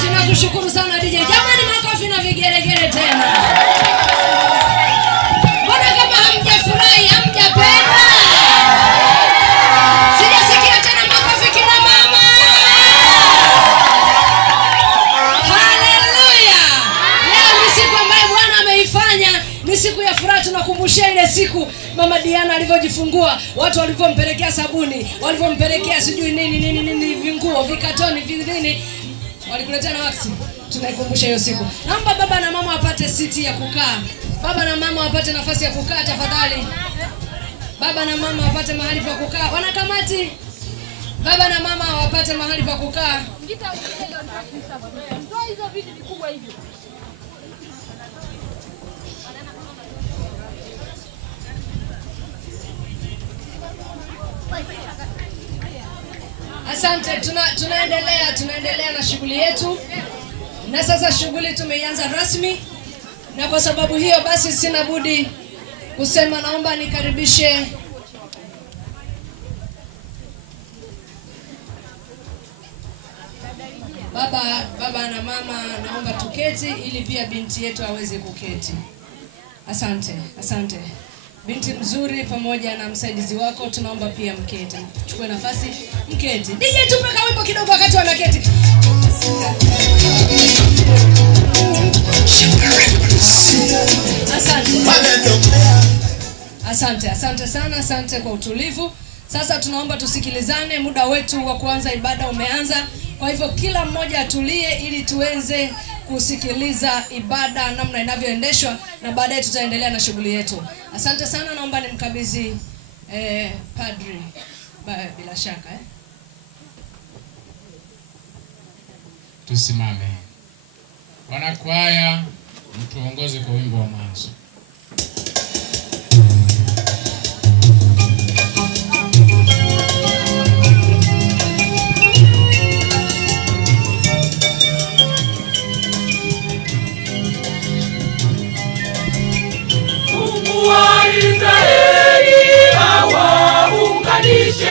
Tunakushukuru sana DJ. Jamani, makofi na vigelegele tena. Mbona kama hamjafurahi, hamjapenda? Sijasikia tena makofi kina mama. Haleluya. Leo ni siku ambayo Bwana ameifanya. Ni siku ya furaha. Tunakumbushia ile siku Mama Diana alivyojifungua, watu walivyompelekea sabuni, walivyompelekea sijui nini vinguo, vikatoni, nini. Walikuletea na waksi. Tunaikumbusha hiyo siku. Naomba baba na mama wapate siti ya kukaa. Baba na mama wapate nafasi ya kukaa tafadhali. Baba na mama wapate mahali pa kukaa. Wanakamati. Baba na mama wapate mahali pa kukaa. Ndio hizo vitu vikubwa hivyo. Asante, tunaendelea na shughuli yetu. Na sasa shughuli tumeianza rasmi. Na kwa sababu hiyo basi sina budi kusema naomba nikaribishe baba na mama, naomba tuketi ili pia binti yetu aweze kuketi. Asante. Binti mzuri pamoja na msaidizi wako tunaomba pia mketi. Chukue nafasi, mketi. DJ tupe kawimbo kidogo wakati wanaketi. Asante sana, asante kwa utulivu. Sasa tunaomba tusikilizane, muda wetu wa kuanza ibada umeanza. Kwa hivyo kila mmoja atulie ili tuweze kusikiliza ibada namna inavyoendeshwa na baadaye tutaendelea na shughuli yetu. Asante sana, naomba nimkabidhi padri bila shaka Tusimame. Wanakwaya mtuongoze kwa wimbo wa mwanzo.